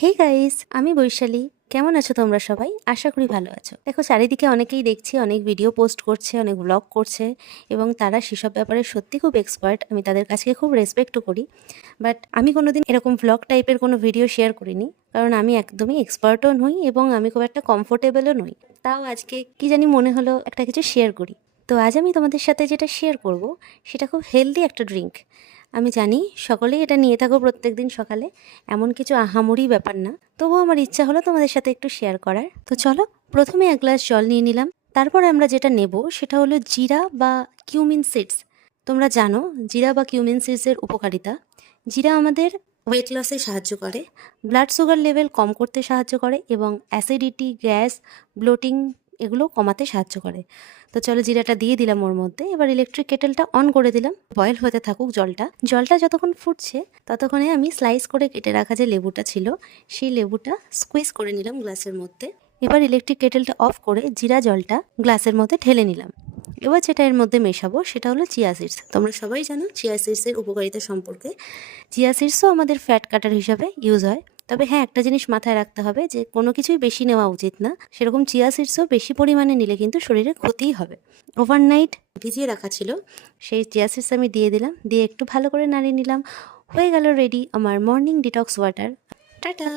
Hey guys, আমি বৈশালী। কেমন আছো তোমরা সবাই? আশা করি ভালো আছো। দেখো, চারিদিকে অনেকেই দেখছি অনেক ভিডিও পোস্ট করছে, অনেক ব্লগ করছে এবং তারা সেসব ব্যাপারে সত্যি খুব এক্সপার্ট। আমি তাদের কাছে খুব রেসপেক্টও করি। বাট আমি কোনোদিন এরকম ভ্লগ টাইপের কোনো ভিডিও শেয়ার করিনি, কারণ আমি একদমই এক্সপার্টও নই এবং আমি খুব একটা কমফোর্টেবলও নই। তাও আজকে কি জানি মনে হলো একটা কিছু শেয়ার করি। তো আজ আমি তোমাদের সাথে যেটা শেয়ার করব সেটা খুব হেলদি একটা ড্রিঙ্ক। আমি জানি সকলেই এটা নিয়ে থাকো প্রত্যেক দিন সকালে, এমন কিছু আহামরি ব্যাপার না, তবুও আমার ইচ্ছা হলো তোমাদের সাথে একটু শেয়ার করার। তো চলো, প্রথমে এক গ্লাস জল নিয়ে নিলাম। তারপর আমরা যেটা নেব সেটা হলো জিরা বা কিউমিন সিডস। তোমরা জানো জিরা বা কিউমিন সিডসের উপকারিতা। জিরা আমাদের ওয়েট লসে সাহায্য করে, ব্লাড সুগার লেভেল কম করতে সাহায্য করে এবং অ্যাসিডিটি, গ্যাস, ব্লোটিং এগুলো কমাতে সাহায্য করে। তো চলো, জিরাটা দিয়ে দিলাম ওর মধ্যে। এবার ইলেকট্রিক কেটেলটা অন করে দিলাম, বয়েল হতে থাকুক জলটা যতক্ষণ ফুটছে ততক্ষণে আমি স্লাইস করে কেটে রাখা যে লেবুটা ছিল সেই লেবুটা স্কুইজ করে নিলাম গ্লাসের মধ্যে। এবার ইলেকট্রিক কেটেলটা অফ করে জিরা জলটা গ্লাসের মধ্যে ঢেলে নিলাম। এবার যেটা এর মধ্যে মেশাবো সেটা হলো চিয়া সিডস। তোমরা সবাই জানো চিয়া সিডসের উপকারিতা সম্পর্কে। চিয়া সিডসও আমাদের ফ্যাট কাটার হিসাবে ইউজ হয়। তবে হ্যাঁ, একটা জিনিস মাথায় রাখতে হবে যে কোনো কিছুই বেশি নেওয়া উচিত না। সেরকম চিয়া সিডসও বেশি পরিমাণে নিলে কিন্তু শরীরে ক্ষতিই হবে। ওভারনাইট ভিজিয়ে রাখা ছিল, সেই চিয়া সিডস আমি দিয়ে দিলাম, দিয়ে একটু ভালো করে নাড়িয়ে নিলাম। হয়ে গেল রেডি আমার মর্নিং ডিটক্স ওয়াটার। টাটা।